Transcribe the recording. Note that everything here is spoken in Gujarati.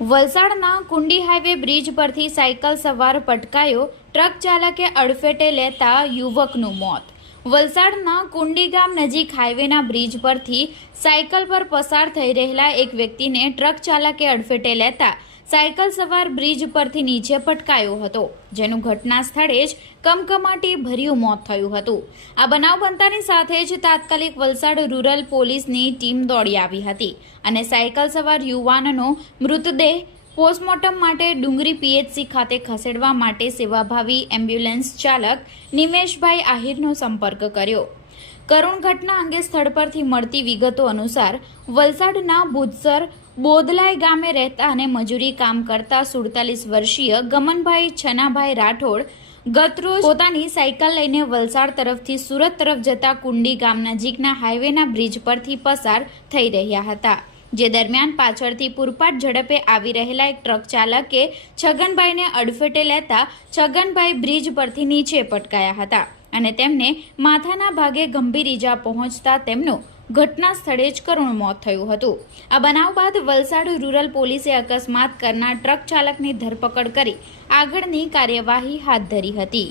વલસાડના કુંડી હાઈવે બ્રિજ પરથી સાયકલ સવાર પટકાયો, ટ્રક ચાલકે અડફેટે લેતા યુવકનું મોત। વલસાડના કુંડી ગામ નજીક હાઈવેના બ્રિજ પરથી સાયકલ પર પસાર થઈ રહેલા એક વ્યક્તિને ટ્રક ચાલકે અડફેટે લેતા સાયકલ સવાર બ્રિજ પરથી નીચે પટકાયો હતો, જેનું ઘટના સ્થળે જ કમકમાટી ભર્યું મોત થયું હતું। આ બનાવ બનતાની સાથે જ તાત્કાલિક વલસાડ રૂરલ પોલીસની ટીમ દોડી આવી હતી અને સાયકલ સવાર યુવાનનો મૃતદેહ પોસ્ટમોર્ટમ માટે ડુંગરી પીએચસી ખાતે ખસેડવા માટે સેવાભાવી એમ્બ્યુલન્સ ચાલક નિમેશભાઈ આહિરનો સંપર્ક કર્યો। કરુણ ઘટના અંગે સ્થળ પરથી મળતી વિગતો અનુસાર વલસાડના ભૂતસર બોદલાઈ ગામે રહેતા અને મજૂરી કામ કરતા 47 વર્ષીય ગમનભાઈ છનાભાઈ રાઠોડ ગતરોજ પોતાની સાયકલ લઈને વલસાડ તરફથી સુરત તરફ જતા કુંડી ગામ નજીકના હાઈવેના બ્રિજ પરથી પસાર થઈ રહ્યા હતા, જે દરમિયાન પાછળથી પૂરપાટ ઝડપે આવી રહેલા એક ટ્રક ચાલકે છગનભાઈને અડફેટે લેતા છગનભાઈ બ્રિજ પરથી નીચે પટકાયા હતા અને તેમને માથાના ભાગે ગંભીર ઈજા પહોંચતા તેમનું ઘટના સ્થળે જ કરુણ મોત થયું હતું। આ બનાવ બાદ વલસાડ રૂરલ પોલીસે અકસ્માત કરનાર ટ્રક ચાલકની ધરપકડ કરી આગળની કાર્યવાહી હાથ ધરી હતી।